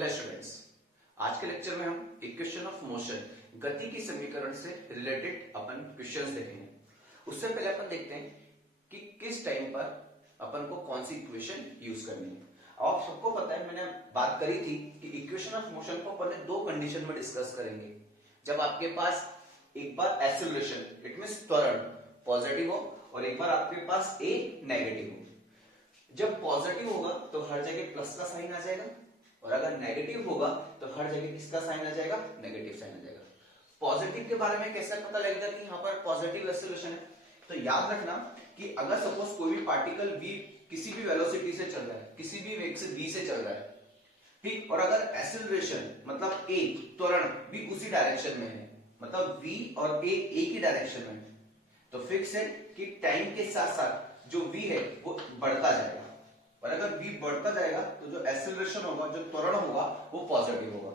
Hello students, आज के lecture में हम इक्वेशन ऑफ मोशन गति की समीकरण से रिलेटेड अपन क्वेश्चंस देखेंगे। उससे पहले अपन देखते हैं कि किस टाइम पर अपन को कौन सी इक्वेशन यूज करनी है। अब आप सबको पता है, मैंने बात करी थी कि इक्वेशन ऑफ मोशन को अपन दो कंडीशन में डिस्कस करेंगे। जब आपके पास एक बार एक्सेलरेशन इट मींस त्वरण पॉजिटिव हो और एक बार आपके पास ए नेगेटिव हो। जब पॉजिटिव होगा तो हर जगह प्लस का साइन आ जाएगा और अगर नेगेटिव होगा तो हर जगह किसका साइन आ जाएगा, नेगेटिव साइन आ जाएगा। पॉजिटिव के बारे में कैसे पता लगेगा कि यहाँ पर पॉजिटिव एक्सेलरेशन है? तो याद रखना कि अगर सपोज कोई भी पार्टिकल v किसी भी वेलोसिटी से चल रहा है, किसी भी वेग से v से चल रहा है, ठीक, और अगर एक्सेलरेशन मतलब a त्वरण भी उसी डायरेक्शन में है, मतलब v और a एक ही डायरेक्शन में है, तो फिक्स है कि टाइम के साथ साथ जो v है वो बढ़ता जाएगा। और अगर v बढ़ता जाएगा तो जो एक्सेलरेशन होगा, जो त्वरण होगा वो पॉजिटिव होगा।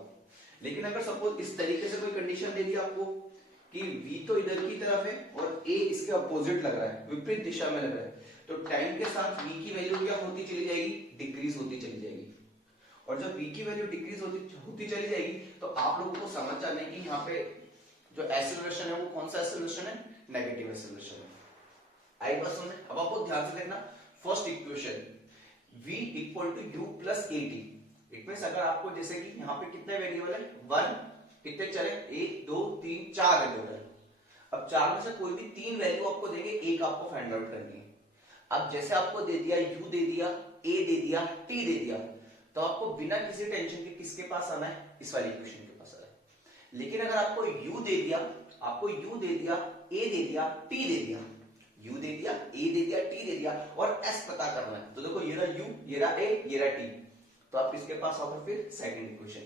लेकिन अगर सपोज इस तरीके से कोई कंडीशन दे दी आपको कि v तो इधर की तरफ है और a इसके अपोजिट लग रहा है, विपरीत दिशा में लग रहा है, तो टाइम के साथ v की वैल्यू क्या होती चली जाएगी, डिक्रीज होती चली जाएगी। और जब v की वैल्यू डिक्रीज होती चली जाएगी तो आप लोगों को समझ जाना है कि यहाँ पे जो एक्सेलरेशन है वो कौन सा एक्सेलरेशन है, नेगेटिव एक्सेलरेशन है। आई बात समझ? अब आपको ध्यान से देखना, first equation v equal to u plus at। It means अगर आपको जैसे कि यहाँ पे कितने वेरिएबल है, 1 कितने चले, 1 2 3 4 वेरिएबल। अब चार में से कोई भी तीन वैल्यू आपको देंगे, एक आपको फाइंड आउट करनी है। अब जैसे आपको दे दिया u दे दिया, a दे दिया, t दे दिया, तो आपको बिना किसी टेंशन के किसके पास आना है, इस वाली इक्वेशन के पास आना है। लेकिन अगर आपको u दे दिया, a दे दिया, t दे दिया, u दे दिया, a दे दिया, t दे दिया और s पता करना है, तो देखो ये रहा u, ये रहा a, ये रहा t, तो आप किसके पास आओगे फिर, सेकंड इक्वेशन।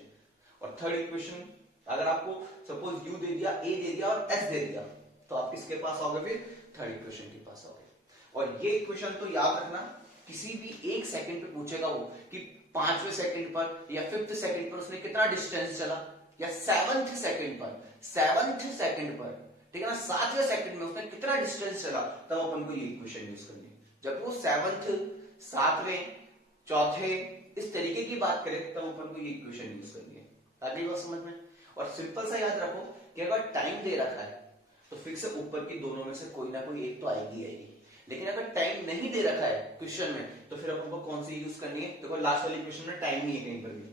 और थर्ड इक्वेशन अगर आपको सपोज u दे दिया, a दे दिया और s दे दिया, तो आप किसके पास आओगे फिर, थर्ड इक्वेशन के पास आओगे। और ये इक्वेशन तो याद रखना, किसी भी एक सेकंड पे पूछेगा वो कि पांचवें सेकंड पर या फिफ्थ सेकंड पर उसने कितना डिस्टेंस चला, या सेवंथ सेकंड पर, ठीक है ना, सातवें सेकंड में उसने कितना डिस्टेंस चला, तब अपन को ये इक्वेशन यूज करनी है। जब वो सेवंथ, सातवें, चौथे इस तरीके की बात करें तब अपन को ये इक्वेशन यूज करनी है। अगली बात समझ में? और सिंपल सा याद रखो कि अगर टाइम दे रखा है तो फिक्स है ऊपर की दोनों में से कोई ना कोई एक तो आएगी। लेकिन अगर टाइम नहीं दे रखा है क्वेश्चन में तो फिर अपन को कौन सी यूज करनी है, देखो लास्ट वाली क्वेश्चन में टाइम नहीं है कहीं पर भी।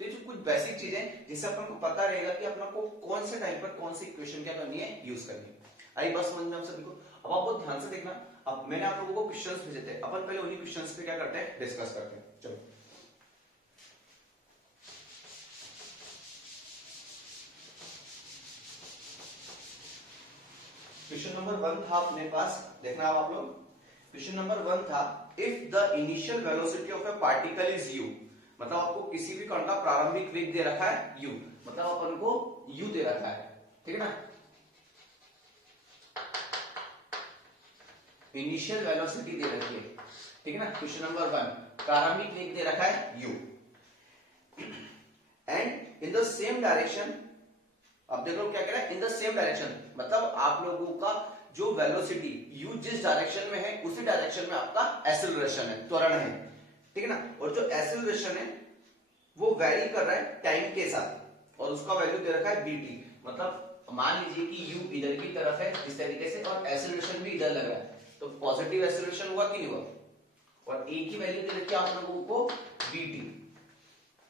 तो ये जो कुछ बेसिक चीजें जिससे अपन को पता रहेगा कि अपन को कौन से टाइम पर कौन सी इक्वेशन क्या करनी है, यूज करनी है। आई बात समझ में आप सभी को? अब आप बहुत ध्यान से देखना, अब मैंने आप लोगों को क्वेश्चंस भेजे थे, अपन पहले उन्हीं क्वेश्चंस पे क्या करते हैं, डिस्कस करते हैं। चलो क्वेश्चन नंबर 1 था अपने पास, देखना आप लोग। क्वेश्चन नंबर 1 था, if the initial velocity of A particle is u, मतलब आपको किसी भी कण का प्रारंभिक वेग दे रखा है u, मतलब अपन को u दे रखा है, ठीक है ना, इनिशियल वेलोसिटी दे रखी है, ठीक है ना। क्वेश्चन नंबर 1 प्रारंभिक वेग दे रखा है u and in the same direction. अब देखो क्या कह रहा है, इन द सेम डायरेक्शन, मतलब आप लोगों का जो वेलोसिटी u जिस डायरेक्शन में है उसी डायरेक्शन में आपका एक्सेलरेशन है, त्वरण है, ठीक है ना। और जो एक्सेलरेशन है वो वैरी कर रहा है टाइम के साथ और उसका वैल्यू दे रखा है bt। मतलब मान लीजिए कि u इधर की तरफ है इस तरीके से और एक्सेलरेशन भी इधर लग रहा है, तो पॉजिटिव एक्सेलरेशन हुआ कि नहीं हुआ, और a की वैल्यू दे रखी है आप लोगों को bt,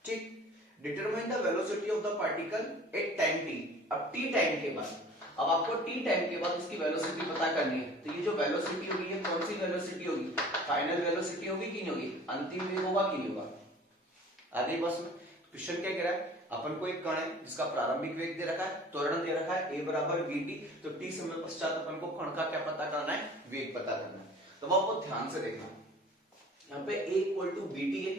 ठीक। Determine the velocity of the particle at time t। अब t टाइम के बाद, अब आपको t टाइम के बाद उसकी वेलोसिटी पता करनी है, तो ये जो वेलोसिटी होगी ये कौन सी वेलोसिटी होगी, फाइनल वेलोसिटी होगी कि नहीं होगी, अंतिम वेग होगा कि नहीं होगा। आगे बस में क्वेश्चन क्या कह रहा है, अपन को एक कण है जिसका प्रारंभिक वेग दे रखा है, त्वरण दे रखा है a बराबर vt, तो t समय पश्चात अपन को कण का क्या पता करना है, वेग पता करना है। तो आपको ध्यान से देखना, यहाँ पे a इक्वल टू bt है,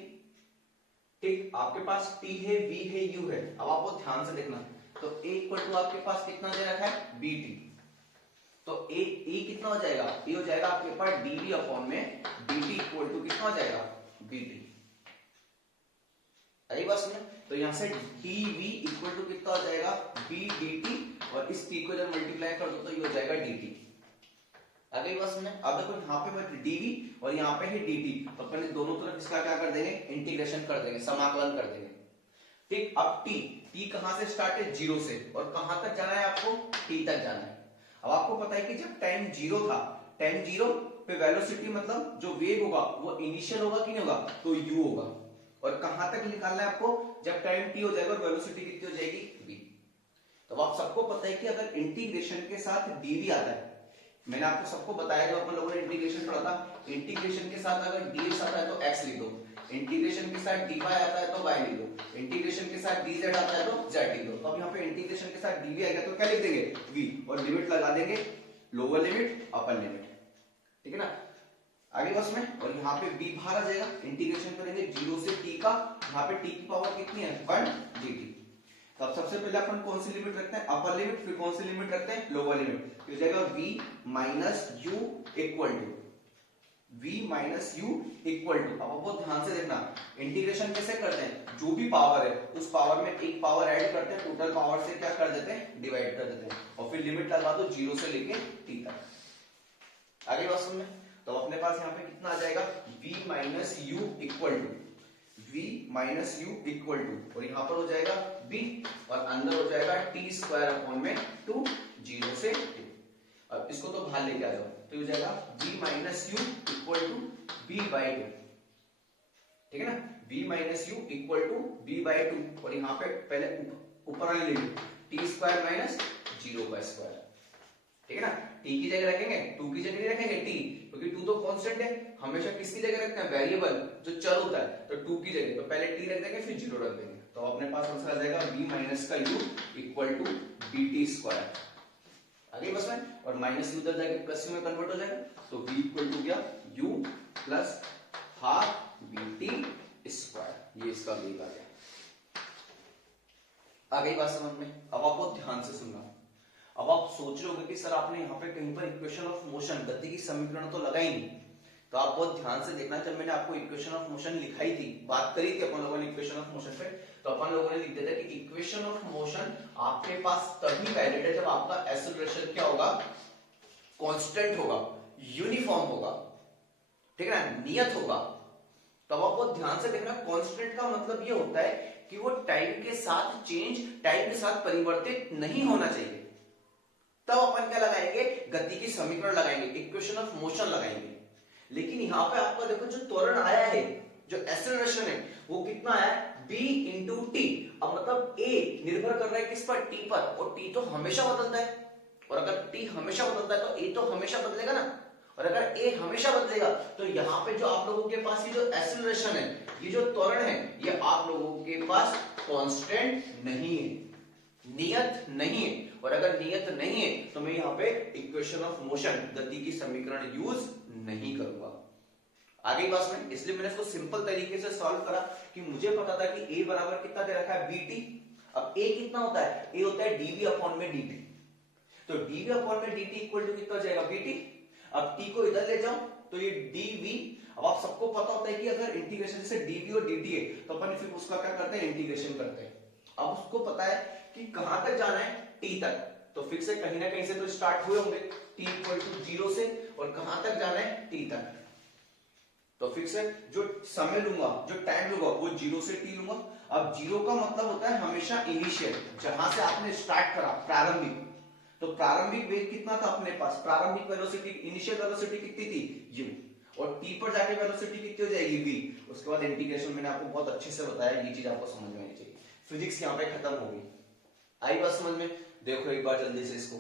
ठीक, आपके पास t है, v है, u है। अब आपको ध्यान से देखना, तो a इक्वल टू आपके पास कितना दे रखा है, bt, तो a कितना हो जाएगा, ये हो जाएगा आपके पास dv अपॉन में dt इक्वल टू कितना हो जाएगा, bt। अरे बस में, तो यहां से dv इक्वल टू कितना हो जाएगा, b dt, और इस t को जब मल्टीप्लाई कर दो तो ये हो जाएगा dt। आगे बस में, अब देखो यहाँ पे dv और यहाँ पे है dt, तो अपन दोनों तरफ इसका क्या कर देंगे, इंटीग्रेशन कर देंगे, समाकलन कर देंगे, ठीक, अब टी कहां से स्टार्ट है, जीरो से, और कहां तक जाना है आपको, टी तक जाना है। अब आपको पता है कि जब टाइम जीरो था, टाइम जीरो पे वेलोसिटी मतलब जो वेग होगा वो इनिशियल होगा कि नहीं होगा, तो u होगा। और कहां तक निकालना है आपको, जब टाइम t हो जाएगा और वेलोसिटी कितनी हो जाएगी, v। तो आप सबको पता है कि अगर इंटीग्रेशन के साथ dv आता है, मैंने आपको सबको बताया जो अपन लोगों ने इंटीग्रेशन पढ़ा था, इंटीग्रेशन के साथ अगर dx आता है तो x लिख दो, इंटीग्रेशन के साथ dy आता है तो y लिख दो, इंटीग्रेशन के साथ dz आता है तो z लिख दो। तो अब यहाँ पे इंटीग्रेशन के साथ dv आएगा तो क्या लिख देंगे, v, और लिमिट लगा देंगे, लोअर लिमिट अपर लिमिट, ठीक है ना। आगे बस में, और यहाँ पे v बाहर आ जाएगा, इंटीग्रेशन करेंगे 0 से t का, यहाँ पे t की पावर कितनी है, 1 dt। तो अब सबसे पहले अपन कौन सी लिमिट रखते हैं, अपर लिमिट, फिर कौन सी लिमिट रखते हैं, लोअर लिमिट। तो हो जाएगा v minus u equal to, v minus u equal to, अब बहुत ध्यान से देखना, इंटीग्रेशन कैसे करते हैं, जो भी पावर है उस पावर में एक पावर ऐड करते हैं, टोटल पावर से क्या कर देते हैं, डिवाइड कर देते हैं, और फिर लिमिट लगा दो 0 से लेके t तक। आगे बात सुनना, तो अपने पास यहाँ पे कितना आ जाएगा, v minus u equal to, v minus u equal to, और यहाँ पर हो जाएगा b, और अंदर हो जाएगा t स्क्वायर अपॉन में 2, 0 से 2। अब इसको तो बाहर लेके आ जाओ, तो हो जाएगा v minus u equal to b by 2, ठीक है ना, v minus u equal to b by 2, और यहाँ पे पहले ऊपर वाली लिमिट t स्क्वायर माइनस 0 का स्क्वायर, ठीक है ना। t की जगह रखेंगे 2 की जगह नहीं रखेंगे t, क्योंकि 2 तो कांस्टेंट है, हमेशा किसकी जगह रखते हैं, वेरिएबल जो चर होता है, तो 2 की जगह तो पहले t रख देंगे फिर 0 रख देंगे। तो अपने पास आंसर आ जाएगा v माइनस का u equal to bt square. आगे बस में, और माइनस u उधर जाके प्लस में कन्वर्ट हो जाएगा, तो v इक्वल टू गया u plus half bt square, ये इसका वेग आ गया। आ गई बात समझ में। अब आप बहुत ध्यान से सुनना, अब आप सोच रहे होंगे कि सर आपने यहाँ पे कहीं पर इक्वेशन ऑफ मोशन, गति की समीकरण तो लगाई नहीं, तो आप बहुत ध्यान से देखना, जब मैंने आपको इक्वेशन ऑफ मोशन लिखाई थी, बात करी थी अपन लोगों ने इक्वेशन ऑफ मोशन पे, तो अपन लोगों ने लिख दिया था कि इक्वेशन ऑफ मोशन आपके पास तभी वैलिड है जब आपका एक्सेलरेशन क्या होगा, कांस्टेंट होगा, यूनिफॉर्म होगा, ठीक है ना, नियत होगा। तो अब आप बहुत ध्यान से देखना, कांस्टेंट का मतलब ये होता है कि वो टाइम के साथ चेंज, टाइम के साथ परिवर्तित नहीं होना चाहिए। तब अपन क्या लगाएंगे, गति की समीकरण लगाएंगे, इक्वेशन ऑफ मोशन लगाएंगे। लेकिन यहां पे आपको देखो जो त्वरण आया है, जो एक्सेलरेशन है, वो कितना आया है, b इंटू टी। अब मतलब a निर्भर कर रहा है किस पर, t पर, और t तो हमेशा बदलता है, और अगर t हमेशा बदलता है तो a तो हमेशा बदलेगा ना, और अगर a हमेशा बदलेगा तो यहाँ पे जो आप लोगों के पास ये जो एक्सेलरेशन है, ये जो त्वरण है, ये आप लोगों के पास कांस्टेंट नहीं है, नियत नहीं है। और अगर नियत नहीं है तो मैं यहाँ पे इक्वेशन ऑफ मोशन, गति की समीकरण यूज नहीं करूंगा। आगे बस में, इसलिए मैंने इसको सिंपल तरीके से सॉल्व करा कि मुझे पता था कि a बराबर कितना दे रखा है, bt। अब a कितना होता है, a होता है dv अपॉन में dt, तो dv अपॉन में dt इक्वल टू कितना हो जाएगा, bt। अब t को इधर ले जाओ तो ये dv, अब आप सबको पता होता है कि अगर इंटीग्रेशन से dv और dt है तो अपन फिर उसका क्या करते हैं, इंटीग्रेशन करते हैं। अब उसको पता है कि कहां तक जाना है, t तक, तो फिर से कहीं ना कहीं से तो स्टार्ट हुए होंगे, t इक्वल टू 0 से, और कहां तक जाना है, t तक। तो फिर से जो समय लूंगा, जो टाइम लूंगा, वो 0 से t लूंगा। अब 0 का मतलब होता है हमेशा इनिशियल, जहां से आपने स्टार्ट करा, प्रारंभिक। तो प्रारंभिक वेग कितना था अपने पास, प्रारंभिक वेलोसिटी, इनिशियल वेलोसिटी कितनी थी, u, और t पर जाके वेलोसिटी कितनी हो जाएगी, v। उसके बाद इंटीग्रेशन मैंने आपको बहुत अच्छे से बताया, ये चीज आपको समझ में आनी चाहिए। फिजिक्स यहाँ पे खत्म हो गई, आई बात समझ में। देखो एक बार जल्दी से इसको,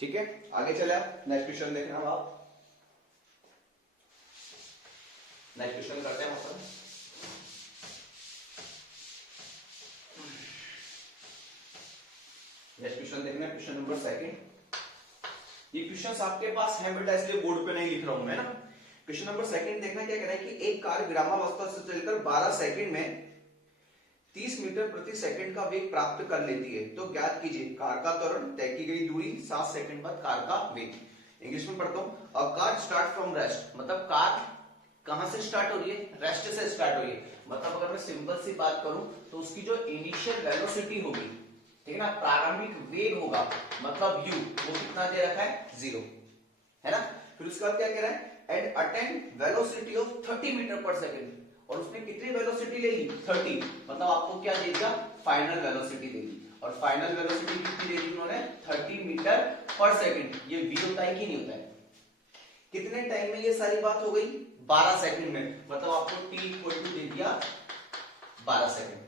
ठीक है। आगे चले आप, नेक्स्ट क्वेश्चन देखना आप, नेक्स्ट क्वेश्चन करते हैं मतलब। नेक्स्ट क्वेश्चन देखना है, क्वेश्चन नंबर 2। ये क्वेश्चन आपके पास है बेटा, इसलिए बोर्ड पे नहीं लिख रहा हूं मैं ना। क्वेश्चन नंबर 2 देखना क्या कह रहा है कि एक कार विरामावस्था से चलकर 12 सेकंड में 30 मीटर प्रति सेकंड का वेग प्राप्त कर लेती है, तो ज्ञात कीजिए कार का त्वरण, तय की गई दूरी, 7 सेकंड बाद कार का वेग। इंग्लिश में पढ़ता हूं, a car start from rest, मतलब कार कहां से स्टार्ट हो रही है, रेस्ट से स्टार्ट हो रही है। मतलब अगर मैं सिंपल सी बात करूं तो उसकी जो इनिशियल वेलोसिटी होगी, ठीक है ना, प्रारंभिक वेग होगा, मतलब u, वो कितना दे रखा है, 0, है ना। फिर उसके बाद क्या कह रहा है, and attained velocity of 30 metre पर सेकेंड, और उसने कितनी वेलोसिटी ले ली 30, मतलब आपको क्या दे दिया फाइनल वेलोसिटी दे दी, और फाइनल वेलोसिटी कितनी दे दी उन्होंने 30 मीटर पर सेकेंड। ये v होता है कि नहीं होता है? कितने टाइम में ये सारी बात हो गई 12 सेकंड में, मतलब आपको t इक्वल टू दे दिया 12 सेकंड।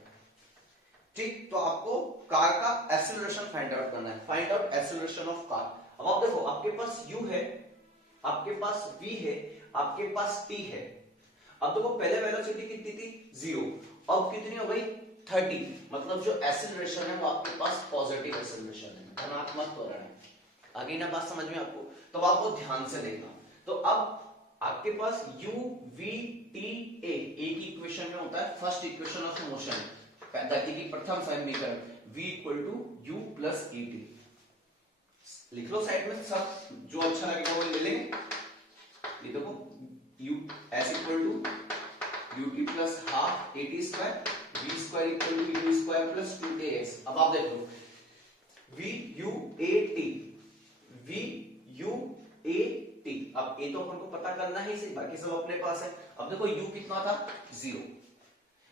ठीक, तो आपको कार का एक्सेलरेशन फाइंड आउट करना है, find out acceleration of car. अब आप देखो आपके पास u है, आपके पास v है, आपके पास t है। अब देखो पहले वेलोसिटी कितनी थी 0, अब कितनी हो गई 30, मतलब जो एक्सेलरेशन है वो आपके पास पॉजिटिव एक्सेलरेशन है, धनात्मक त्वरण है। आगे ना बात समझ में आपको? तो आपको ध्यान से देखना। तो अब आपके पास u v t a एक ही इक्वेशन में होता है, फर्स्ट इक्वेशन ऑफ मोशन, गति की प्रथम समीकरण v equal to u plus a t. लिख लो साइड में, सब जो अच्छा लगेगा वो ले लेंगे। ये देखो u s equal to ut plus half a t square, v square equal to u square plus 2ax। अब आप देखो v u a t, v u a t, अब a तो अपन को पता करना ही सही, बाकी सब अपने पास है। अब देखो u कितना था 0,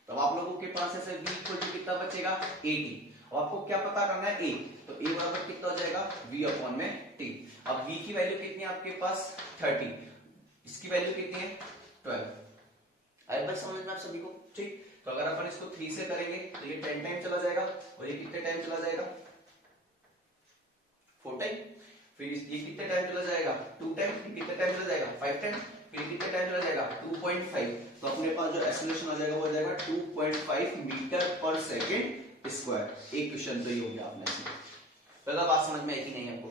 तब आप लोगों के पास ऐसे v इक्वल टू कितना बचेगा 80। अब आपको क्या पता करना है a, तो a बराबर कितना हो जाएगा v अपॉन में t। अब v की वैल्यू कितनी है आपके पास 30, इसकी वैल्यू कितनी है 12। आई बात समझ में आप सभी को? ठीक, तो अगर अपन इसको 3 से करेंगे तो ये 10 टाइम चला जाएगा, और ये कितने टाइम चला जाएगा 4 टाइम, फिर ये कितने टाइम चला जाएगा 2 टाइम, फिर कितने टाइम चला जाएगा 5 टाइम, फिर कितने टाइम चला जाएगा 2.5। तो अपने पास जो एक्सेलरेशन आ जाएगा वो आ जाएगा 2.5 मीटर पर सेकेंड स्क्वायर। एक क्वेश्चन तो ये हो गया आपने से, पहला बात समझ में आई कि नहीं आपको?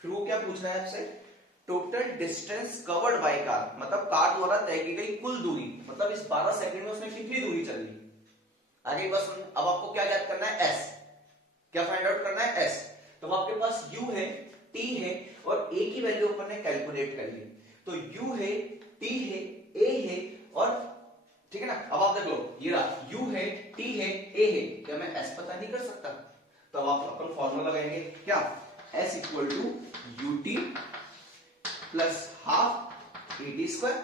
फिर वो क्या पूछ रहा है आपसे, total distance covered by car, मतलब कार द्वारा तय की गई कुल दूरी, मतलब इस 12 सेकंड में उसने कितनी दूरी चल ली। आगे बस अब आपको क्या याद करना है s, क्या फाइंड आउट करना है s। तो आपके पास u है t है और a की वैल्यू अपन ने कैलकुलेट कर ली, तो u है t है a है, और ठीक है ना। अब आप देख लो ये रहा u है t है a है, क्या मैं s पता नहीं कर सकता? तो अब आप अपन फॉर्मूला लगाएंगे, क्या s equal to ut plus half a t square.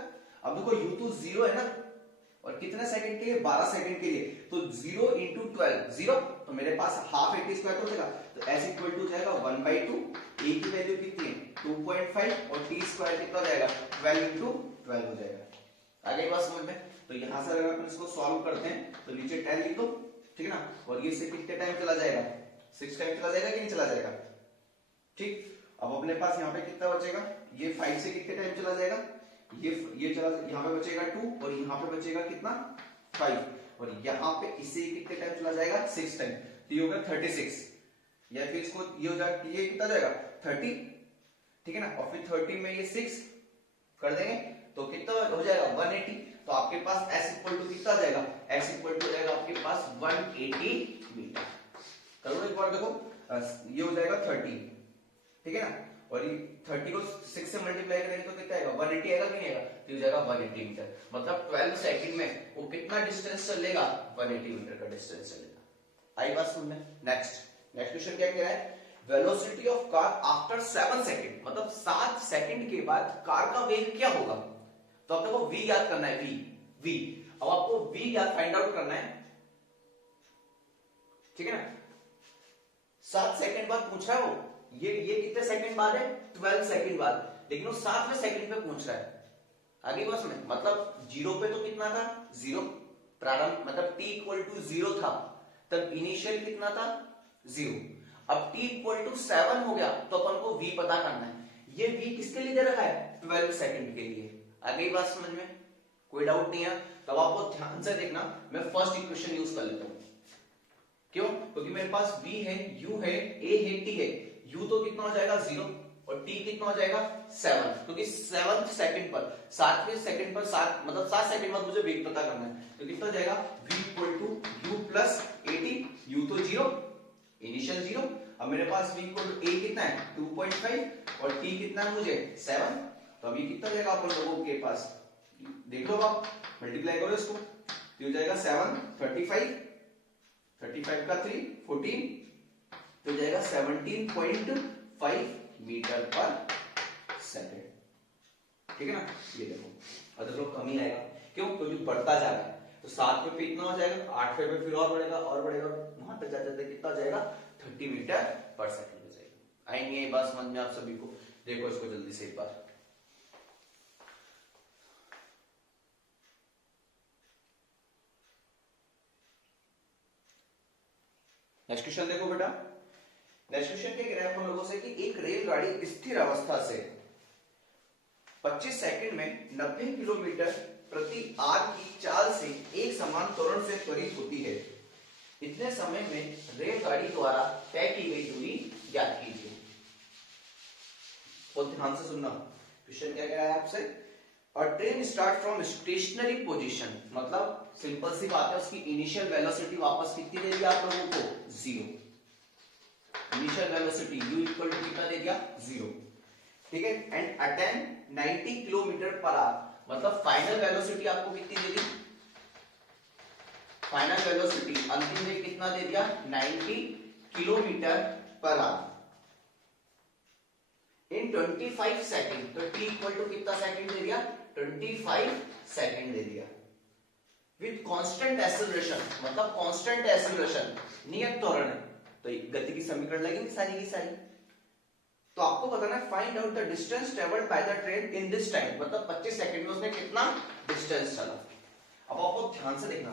अब देखो u तो 0 है ना, और कितने सेकंड के लिए 12 सेकंड के लिए, तो 0 इंटू 12 0, तो मेरे पास हाफ ए टी स्क्वायर तो हो जाएगा, तो s इक्वल टू जाएगा 1/2, a की वैल्यू कितनी है 2.5, और t स्क्वायर कितना हो जाएगा 12 इंटू 12 हो जाएगा। आगे बात समझ में? तो यहां से अगर अपन इसको सॉल्व करते हैं तो नीचे 10 लिख दो, ठीक है ना, और ये से कितने टाइम चला जाएगा 6 टाइम चला जाएगा कि नहीं चला जाएगा। ठीक, अब अपने पास यहाँ पे कितना बचेगा, ये 5 से कितने टाइम चला जाएगा, ये चला, यहाँ पे बचेगा 2, और यहाँ पे बचेगा कितना 5, और यहाँ पे इससे कितने टाइम चला जाएगा 6 टाइम, तो ये होगा 36, या फिर इसको ये हो जाएगा, ये कितना जाएगा 30, ठीक है ना, और फिर 30 में ये 6 कर देंगे तो कितना हो जाएगा 180। तो आपके पास s इक्वल टू कितना जाएगा, s इक्वल टू जाएगा आपके पास 180 मीटर। करो एक बार देखो, ये हो जाएगा 30, ठीक है ना, और ये 30 को 6 से मल्टीप्लाई करेंगे तो कितना आएगा 180 आएगा कि नहीं आएगा, तो ये हो जाएगा 180 मीटर। मतलब 12 सेकंड में वो कितना डिस्टेंस चलेगा 180 मीटर का डिस्टेंस चलेगा। आई बात सुन ले। नेक्स्ट क्वेश्चन क्या कह रहा है, velocity of car after 7 second, मतलब 7 सेकंड के बाद कार का वेग क्या होगा। तो आप देखो v याद करना है, v अब आपको v याद फाइंड आउट करना है, ठीक है ना। 7 सेकंड बाद पूछ रहा है वो, ये कितने सेकंड बाद है 12 सेकंड बाद, लेकिन वो 7वें सेकंड पे पूछ रहा है। आगे बस में मतलब 0 पे तो कितना था 0 प्रारंभ, मतलब t इक्वल टू 0 था, तब इनिशियल कितना था 0। अब t इक्वल टू 7 हो गया तो अपन को v पता करना है। ये v किसके लिए दे रखा है 12 सेकंड के लिए। आगे बात समझ में, कोई डाउट नहीं है? तब आपको ध्यान से देखना, मैं फर्स्ट इक्वेशन यूज कर लेता हूं। क्यों? क्योंकि मेरे पास v है, u है, a है, t है। u तो कितना हो जाएगा 0 और t कितना हो जाएगा 7, क्योंकि 7th सेकंड पर 7वें सेकंड पर 7 मतलब 7 सेकंड बाद मुझे वेग पता करना है, तो कितना हो जाएगा v equal to u plus a t। u तो 0, इनिशियल 0। अब मेरे पास v इक्वल टू a कितना है 2.5 और t कितना है मुझे 7, तो अभी कितना जाएगा अपन लोगों के पास, देख लो आप, मल्टीप्लाई करो इसको, तो हो जाएगा 7 35 का 3 14, तो हो जाएगा 17.5 मीटर पर सेकेंड। ठीक है ना, ये देखो और देखो कम ही आएगा, क्यों, क्योंकि बढ़ता जा रहा है। तो 7 पे इतना हो जाएगा, 8 पे फिर और बढ़ेगा और बढ़ेगा, वहां तक जाते जाते कितना हो जाएगा 30 मीटर पर सेकंड हो जाएगा। आएंगे ये बात समझ में आप सभी को? देखो इसको जल्दी से एक बार, नेक्स्ट क्वेश्चन देखो बेटा। नेक्स्ट क्वेश्चन क्या कह रहा है हम लोगों से कि एक रेलगाड़ी स्थिर अवस्था से 25 सेकंड में 90 किलोमीटर प्रति आर की चाल से एक समान त्वरण से त्वरित होती है। इतने समय में रेलगाड़ी द्वारा तय की गई दूरी ज्ञात कीजिए। तो ध्यान से सुनना, क्वेश्चन क्या कह रहा है आपसे, और train start from stationary position, मतलब सिंपल सी बात है, उसकी इनिशियल वेलोसिटी वापस कितनी दे दिया आप लोगों को, 0। Initial velocity u equal to कितना दे दिया, 0, ठीक है। एंड अटेन 90 किलोमीटर पर आवर, मतलब फाइनल वेलोसिटी आपको कितनी दे दी, फाइनल वेलोसिटी अंतिम में कितना दे दिया, 90 किलोमीटर पर आवर इन 25 सेकंड। तो t इक्वल टू कितना सेकंड दे दिया, 25 सेकंड दे दिया। विद कांस्टेंट एक्सेलरेशन, मतलब कांस्टेंट एक्सेलरेशन, नियत त्वरण, तो गति की समीकरण लगेंगे सारी की सारी। तो आपको बताना है find out the distance travelled by the train in this time, मतलब 25 सेकंड में उसने कितना डिस्टेंस चला। अब आपको ध्यान से देखना,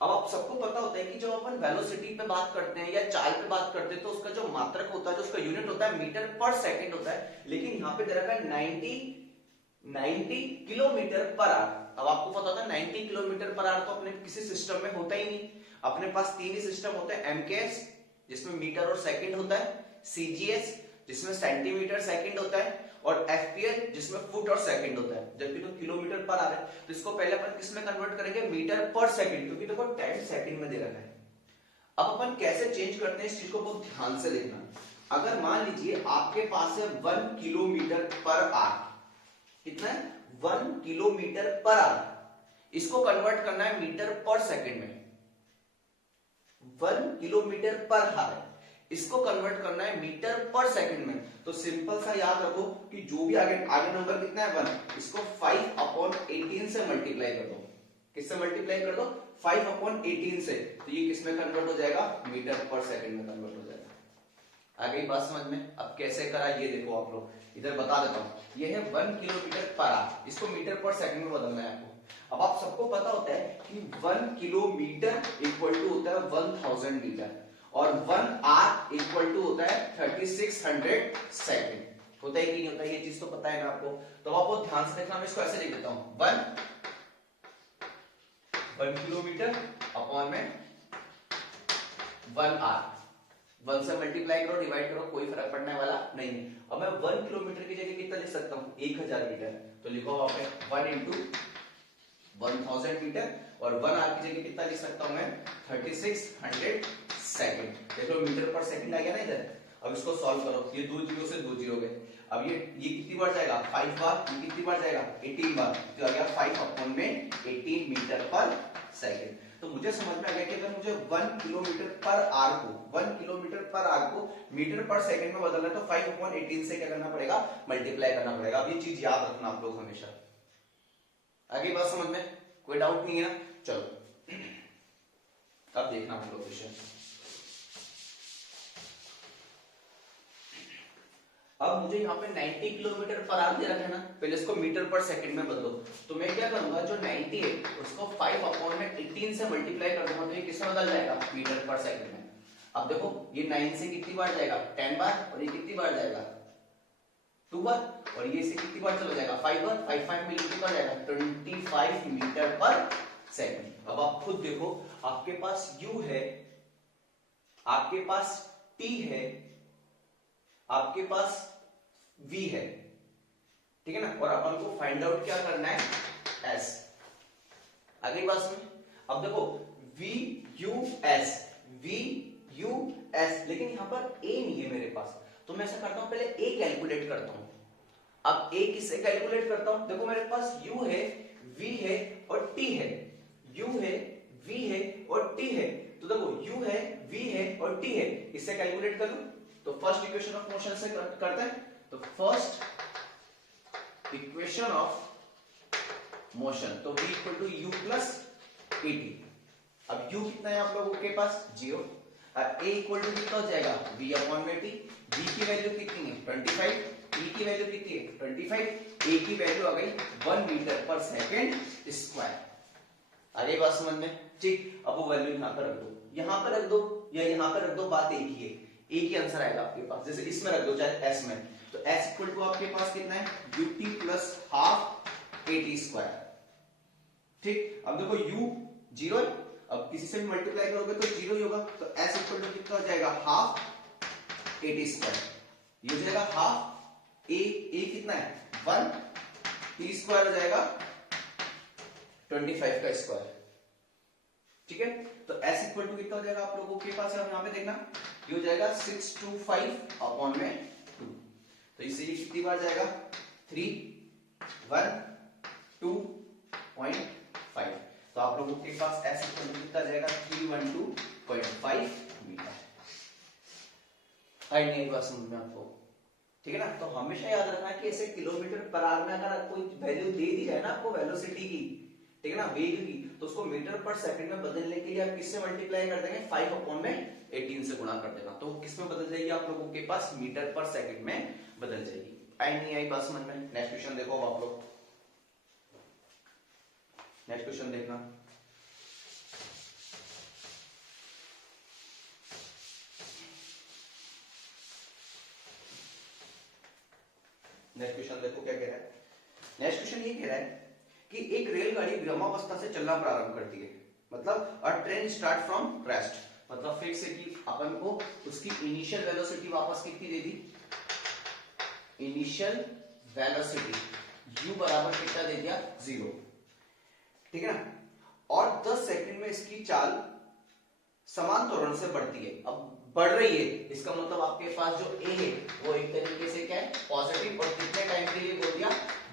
अब आप सबको पता होता है कि जब अपन वेलोसिटी पे बात करते हैं या चाल पे बात करते हैं तो उसका जो मात्रक होता है, जो उसका यूनिट होता है, मीटर पर सेकंड होता है। लेकिन यहाँ पे दे रखा है 90 किलोमीटर पर आवर। अब आपको पता होता है 90 किलोमीटर पर आवर तो अपने किसी सिस्टम में होता ही नहीं। अपने पास 3 ही सिस्टम होते हैं, एमकेएस जिसमें मीटर और सेकंड होता है, सीजीएस जिसमें सेंटीमीटर सेकंड होता है, और एफपीएल जिसमें फुट और सेकंड होता है। जबकि तो किलोमीटर पर आ रहा है, तो इसको पहले अपन किस में कन्वर्ट करेंगे, मीटर पर सेकंड, क्योंकि देखो 10 सेकंड में दे रखा है। अब अपन कैसे चेंज करते हैं इस चीज को बहुत ध्यान से देखना। अगर मान लीजिए आपके पास है 1 किलोमीटर पर आवर, कितना है, 1 किलोमीटर पर आवर, इसको कन्वर्ट करना है मीटर पर सेकंड में। 1 किलोमीटर पर आवर, इसको कन्वर्ट करना है मीटर पर सेकंड में। तो सिंपल सा याद रखो कि जो भी आगे नंबर कितना है 1, इसको 5/18 से मल्टीप्लाई कर दो। किससे मल्टीप्लाई कर दो, 5/18 से। तो ये किसमें कन्वर्ट हो जाएगा, मीटर पर सेकंड में कन्वर्ट हो जाएगा। आ गई बात समझ में? अब कैसे करा ये देखो आप लोग, इधर बता देता हूं। ये है 1 किलोमीटर पर आवर, इसको मीटर पर सेकंड में बदलना है आपको। अब आप सबको पता होता है कि 1 किलोमीटर इक्वल टू होता है 1000 मीटर, और 1 आवर इक्वल टू होता है 3600 सेकंड। होता है कि नहीं होता, ये चीज तो पता है ना आपको। तो आपको ध्यान से देखना, मैं इसको ऐसे लिख देता हूं, 1 किलोमीटर अपॉन में 1 आवर। 1 से मल्टीप्लाई करो, डिवाइड करो, कोई फर्क पड़ने वाला नहीं है। अब मैं 1 किलोमीटर की जगह कितना लिख सकता हूं, 1000 मीटर। तो लिखो वहां पे 1 इंटू 1000 मीटर, और 1 आवर की जगह कितना लिख सकता हूं मैं, 3600 सेकंड। देख लो मीटर पर सेकंड आ गया ना इधर। अब इसको सॉल्व करो, ये 2 जीरो से 2 जीरो गए। अब ये कितनी बार जाएगा, 5 बार, ये कितनी बार जाएगा, 18 बार। तो आ गया 5/18 मीटर पर सेकंड। तो मुझे समझ में आ गया कि अगर मुझे 1 किलोमीटर पर आवर को 1 किलोमीटर पर आवर को मीटर पर सेकंड में बदलना है तो 5/18 से क्या करना पड़ेगा, मल्टीप्लाई करना पड़ेगा। अब ये चीज याद रखना आप लोग हमेशा। आगे बात समझ में, कोई डाउट नहीं है ना? चलो अब देखना हम लोग क्वेश्चन। अब मुझे यहाँ पे 90 किलोमीटर पर आवर दे रखा है ना, पहले इसको मीटर पर सेकंड में बदलो। तो मैं क्या करूंगा, जो 90 है उसको 5/18 से मल्टीप्लाई कर दूंगा, तो ये किसमें बदल जाएगा, मीटर पर सेकंड में। अब देखो ये 9 से कितनी बार जाएगा, 10 बार, और ये कितनी बार जाएगा, 2 बार, और ये से कितनी बार चला जाएगा, 5 बार। 5 में कितनी बार जाएगा, 25 मीटर पर सेकंड। अब आप खुद देखो, आपके पास u है, आपके पास t है, आपके पास v है, ठीक है ना, और अपन को फाइंड आउट क्या करना है, s। अगली बात में अब देखो VUS, लेकिन यहां पर a नहीं है मेरे पास, तो मैं ऐसा करता हूं, पहले a कैलकुलेट करता हूं। अब a किससे कैलकुलेट करता हूं, देखो मेरे पास u है, v है और t है, u है, v है और t है। तो देखो u है, v है और t है, इससे कैलकुलेट कर लो। तो फर्स्ट इक्वेशन ऑफ मोशन से करते हैं। तो फर्स्ट इक्वेशन ऑफ मोशन, तो v equal to u plus a t. अब u कितना है आप लोगों के पास 0, और a इक्वल टू कितना हो जाएगा v अपॉन में टी। v की वैल्यू कितनी है 25, e की वैल्यू कितनी है 25, a की वैल्यू आ गई 1 मीटर पर सेकेंड स्क्वायर। आगे बात समझ में, ठीक। अब वो वैल्यू यहाँ पर रख दो, यहाँ पर रख दो या यहाँ पर रख दो, बात एक ही है, एक ही आंसर आएगा आपके पास। जैसे इसमें रख दो चाहे s में, तो s इक्वल टू आपके पास कितना है ut plus half at square, ठीक। अब देखो u 0 है, अब किसी से भी मल्टीप्लाई करोगे तो 0 ही होगा, तो s इक्वल टू कितना हो जाएगा हाफ at स्क्वायर, ये हो जाएगा हाफ a कितना है 1, t स्क्वायर हो जाएगा 25 का स्क्वायर, ठीक है। तो s इक्वल टू कितना हो जाएगा आप लोगों के पास, यहाँ पे देखना, ये हो जाएगा 625 अपॉन में 2, तो इससे ये कितनी बार जाएगा 312.5, तो आप लोगों के पास s इक्वल टू कितना जाएगा 312.5 मीटर। आई नहीं बात समझ में आपको, ठीक है ना। तो हमेशा याद रखना कि ऐसे किलोमीटर पर आवर में अगर कोई वैल्यू दे दी है ना आपको वेलोसिटी की, ठीक है ना, वेग की, तो उसको मीटर पर सेकंड में बदलने के लिए आप किससे मल्टीप्लाई कर देंगे 5 अपॉन में 18 से गुणा कर देना, तो किस में बदल जाएगी आप लोगों के पास मीटर पर सेकंड में बदल जाएगी। आई नहीं आई बात समझ में। नेक्स्ट क्वेश्चन देखो आप लोग, नेक्स्ट क्वेश्चन देखना, नेक्स्ट क्वेश्चन देखो क्या कह रहा है। नेक्स्ट क्वेश्चन ये कह रहा है कि एक रेलगाड़ी विरामावस्था से चलना प्रारंभ करती है, मतलब अ ट्रेन स्टार्ट फ्रॉम रेस्ट, मतलब फिक्स है कि अपन को उसकी इनिशियल वेलोसिटी वापस कितनी दे दी, इनिशियल वेलोसिटी u बराबर कितना दे दिया 0, ठीक है ना, और 10 सेकंड में इसकी चाल समान त्वरण से बढ़ती है। अब बढ़ रही है, इसका मतलब आपके पास जो a है वो एक तरीके से क्या है पॉजिटिव, और कितने टाइम के लिए बोल दिया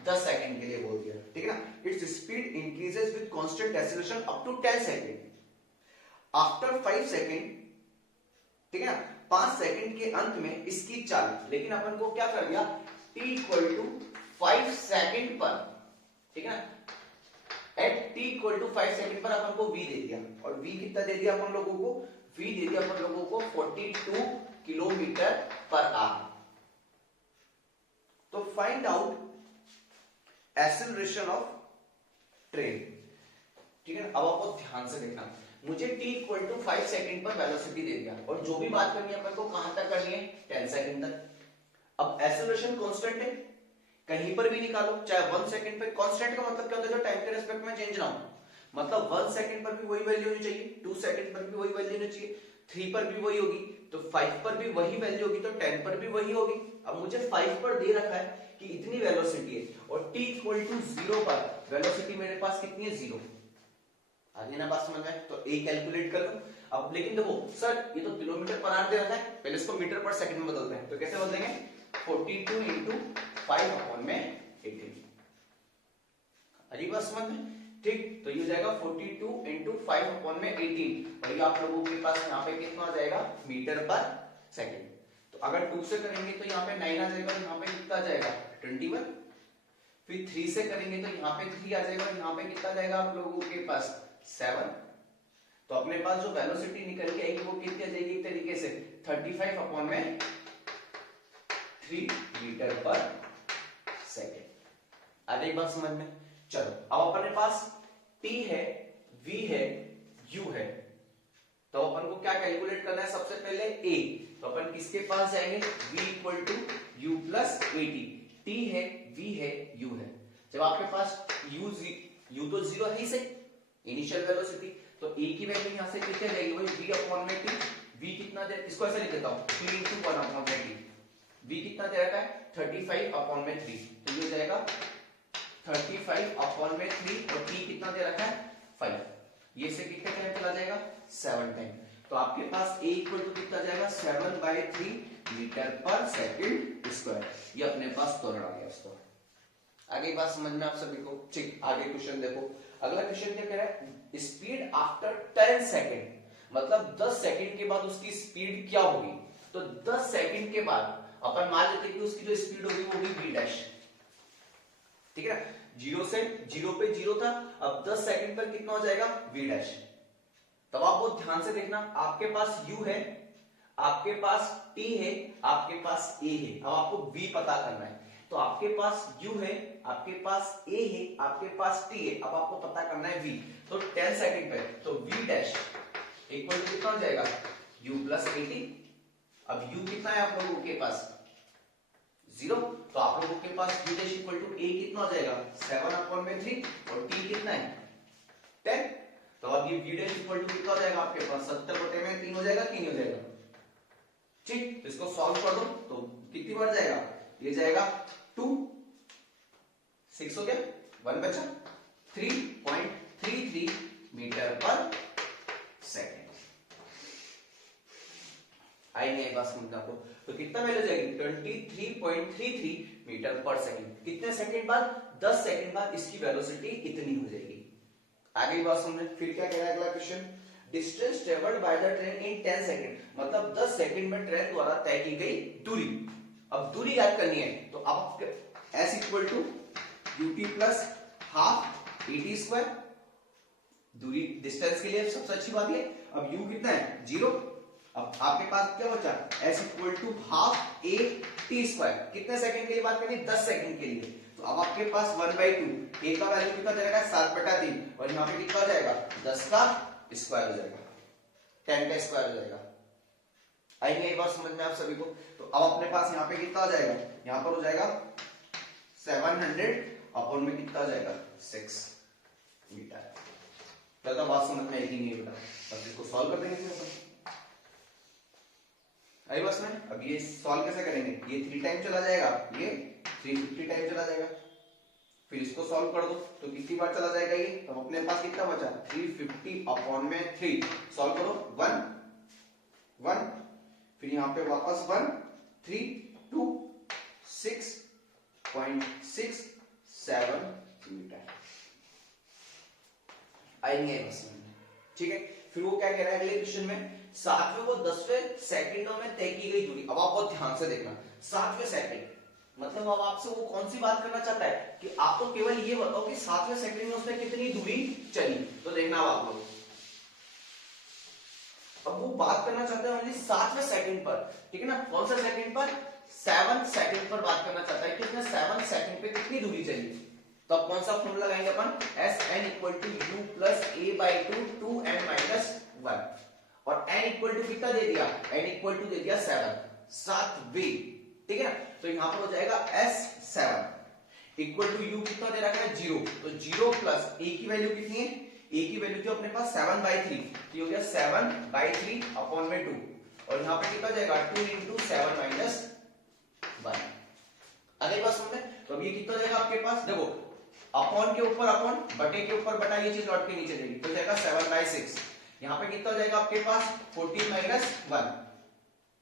10 सेकंड के लिए बोल दिया, ठीक है ना। Its speed increases with constant acceleration up to 10 second after 5 second, ठीक है ना, 5 सेकंड के अंत में इसकी चाल, लेकिन अपन को क्या कर दिया t इक्वल टू 5 सेकंड पर, ठीक है ना, at t equal to 5 second पर अपन को v दे दिया, और v कितना दे दिया अपन लोगों को, v दे दिया अपन लोगों को 42 किलोमीटर पर आवर। तो find out acceleration of train, ठीक है। अब आपको ध्यान से देखना, मुझे t इक्वल टू 5 सेकंड पर वेलोसिटी दे दिया, और जो भी बात करनी है अपन को कहां तक करनी है 10 सेकंड तक। अब एक्सेलरेशन कांस्टेंट है, कहीं पर भी निकालो, चाहे 1 सेकंड पे, कांस्टेंट का मतलब क्या होता है जो टाइम के रेस्पेक्ट में चेंज ना हो, मतलब 1 सेकंड पर भी वही वैल्यू होनी चाहिए, 2 सेकंड पर भी वही वैल्यू होनी चाहिए, 3 पर भी वही होगी, तो 5 पर भी वही वैल्यू होगी, तो 10 पर भी वही होगी। अब मुझे 5 पर दे रखा है कि इतनी वेलोसिटी है, और t इक्वल टू 0 पर वेलोसिटी मेरे पास कितनी है 0। आगे ना बात समझ में, तो a कैलकुलेट कर लो। अब लेकिन देखो सर ये तो किलोमीटर पर आवर दे रखा है, पहले इसको मीटर पर सेकंड में बदलते हैं, तो कैसे बदलेंगे 42 इंटू 5 अपॉन में 18। अरे बात समझ में, ठीक। तो ये जाएगा 42 इंटू 5 अपॉन में 18, और ये आप लोगों के पास यहाँ पे कितना आ जाएगा मीटर पर सेकंड। तो अगर 2 से करेंगे तो यहाँ पे 9 आ जाएगा, यहाँ पे कितना आ जाएगा 21, फिर 3 से करेंगे तो यहाँ पे 3 आ जाएगा, यहाँ पे कितना जाएगा आप लोगों के पास 7। तो अपने पास जो वेलोसिटी निकल के आएगी वो कितनी आ जाएगी एक तरीके से 35 अपॉन में 3 मीटर पर सेकेंड। आगे एक बात समझ में, चलो अब अपने पास t है, v है, u है, तो अपन को क्या कैलकुलेट करना है सबसे पहले a, तो अपन किसके पास जाएंगे v equal to u plus at, t है, v है, u है। जब आपके पास u तो 0 है ही सही, इनिशियल वेलोसिटी, तो a की वैल्यू यहां से कितने जाएगी वही v अपॉन में t, v कितना दे, इसको ऐसे लिख देता हूं 3 into 1 अपॉन में t, v कितना दे रखा है 35 अपॉन में 3, तो ये जाएगा 35 अपॉन में 3, और t कितना दे रखा है 5, ये से कितने टाइम चला जाएगा 7 टाइम। तो आपके पास a इक्वल टू कितना जाएगा 7/3 मीटर पर सेकंड स्क्वायर, ये अपने पास त्वरण आ गया इसको। आगे बात समझ में आप सभी को, ठीक। आगे क्वेश्चन देखो, अगला क्वेश्चन क्या कह रहा है स्पीड आफ्टर 10 सेकंड, मतलब 10 सेकंड के बाद उसकी स्पीड क्या होगी। तो 10 सेकंड के बाद अपन मान लेते हैं कि उसकी जो स्पीड होगी वो होगी v डैश, ठीक है ना, जीरो से जीरो पे जीरो था, अब 10 सेकंड पर कितना हो जाएगा v डैश। तब आप बहुत ध्यान से देखना, आपके पास u है, आपके पास t है, आपके पास a है, अब आपको v पता करना है। तो आपके पास u है, आपके पास a है, आपके पास t है, अब आपको पता करना है v। तो 10 सेकंड पे तो v डैश इक्वल टू कितना हो जाएगा u प्लस 80। अब u कितना है आप लोगों के पास 0, तो आप लोगों के पास v dash equal to a कितना हो जाएगा 7/3 और t कितना है 10। तो अब ये v डैश इक्वल टू कितना हो जाएगा आपके पास 70/3 हो जाएगा कि नहीं हो जाएगा। ठीक, तो इसको सॉल्व कर दो तो कितनी बढ़ जाएगा, ये जाएगा 2, 6 हो गया, 1 बचा, 3.33 मीटर पर सेकेंड। आएंगे एक बात समझना आपको, तो कितना वैल्यू जाएगी 23.33 मीटर पर सेकेंड। कितने सेकंड बाद 10 सेकंड बाद इसकी वेलोसिटी इतनी हो जाएगी। आगे की बात समझे, फिर क्या कह रहा है अगला question, distance travelled by the train in 10 second, मतलब 10 सेकंड में ट्रेन द्वारा तय की गई दूरी। अब दूरी याद करनी है तो आप s equal to ut plus half at square, दूरी डिस्टेंस के लिए सबसे अच्छी बात है। अब u कितना है 0, अब आपके पास क्या बचा s equal to half a t square, कितने सेकंड के लिए बात करनी है 10 सेकंड के लिए। तो अब आपके पास 1/2, a का वैल्यू कितना जाएगा 7/3 और यहाँ पे कितना हो जाएगा 10 का स्क्वायर हो जाएगा, 10 का स्क्वायर हो जाएगा। आएंगे एक बार समझ में आप सभी को। तो अब अपने पास यहाँ पे कितना हो जाएगा, यहाँ पर हो जाएगा 700 अपॉन में कितना हो जाएगा 6 मीटर। तो बात समझ में आएगी नहीं बेटा, अब इसको सॉल्व कर देंगे। आई बस में अब ये सॉल्व कैसे करेंगे, ये 3 टाइम चला जाएगा, ये 350 टाइम चला जाएगा, फिर इसको सॉल्व कर दो तो कितनी बार चला जाएगा ये, तो अपने पास कितना बचा 350 अपॉन में 3, सॉल्व करो 1 1, फिर यहाँ पे वापस 1 3 2 6.67 मीटर आएंगे बस। ठीक है, फिर वो क्या कह रहा है अगले क्वेश्चन में, 7वें व 10वें सेकंडों में तय की गई दूरी। अब आप बहुत ध्यान से देखना, 7वें सेकंड मतलब अब आपसे वो कौन सी बात करना चाहता है कि आप तो केवल ये बताओ कि 7वें सेकंड में उसने कितनी दूरी चली। तो देखना अब आप लोग, अब वो बात करना चाहता है ओनली 7वें सेकंड पर, ठीक है ना, कौन सा सेकंड पर 7 सेकंड पर बात करना चाहता है कि उसने 7 सेकंड पे कितनी दूरी चली। तो अब कौन सा फॉर्मूला लगाएंगे अपन, Sn equal to u plus a/2 2n minus 1 और n इक्वल टू कितना दे दिया, n इक्वल टू दे दिया 7वें, ठीक है ना। तो यहां पर हो जाएगा S7 इक्वल टू u कितना दे रखा है 0, तो 0 प्लस a की वैल्यू कितनी है, a की वैल्यू थी अपने पास 7/3, तो ये हो गया 7/3 अपॉन में 2 और यहां पे कितना जाएगा 2 into 7 minus 1। अगली बात समझ में, तो अब ये कितना जाएगा आपके पास, देखो अपॉन के ऊपर अपॉन, बटे के ऊपर बटा, ये चीज लौट के नीचे जाएगी, तो जाएगा 7/6। यहाँ पे कितना जाएगा आपके पास 14 minus 1,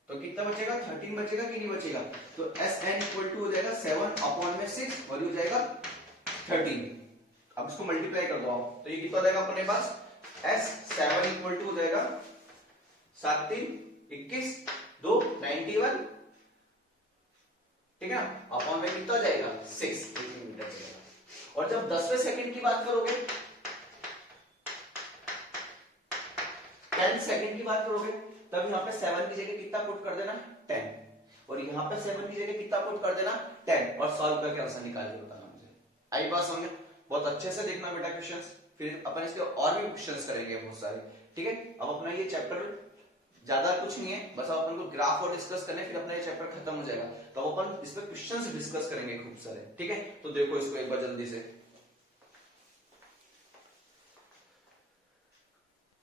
तो कितना बचेगा 13 बचेगा कि नहीं बचेगा। तो Sn इक्वल टू हो जाएगा 7 अपॉन में 6 और ये हो जाएगा 13। अब इसको मल्टीप्लाई कर दो आप, तो ये कितना जाएगा अपने पास S7 इक्वल टू हो जाएगा 7 3 21 2 91, ठीक है ना, अपॉन में कितना हो जाएगा 6 मीटर जाएगा। और जब 10वें सेकंड की बात करोगे, 10 सेकंड की बात करोगे, तब यहाँ पे 7 की जगह कितना पुट कर देना 10 और यहाँ पे 7 की जगह कितना पुट कर देना 10 और सॉल्व करके आंसर निकाल के बताना मुझे। आई बात समझ, बहुत अच्छे से देखना बेटा क्वेश्चंस, फिर अपन इसके और भी क्वेश्चंस करेंगे बहुत सारे, ठीक है। अब अपना ये चैप्टर ज्यादा कुछ नहीं है, बस अब अपन को ग्राफ और डिस्कस करने, फिर अपना ये चैप्टर खत्म हो जाएगा, तो अपन इस पे क्वेश्चंस डिस्कस करेंगे खूब सारे, ठीक है। तो देखो इसको एक बार जल्दी से,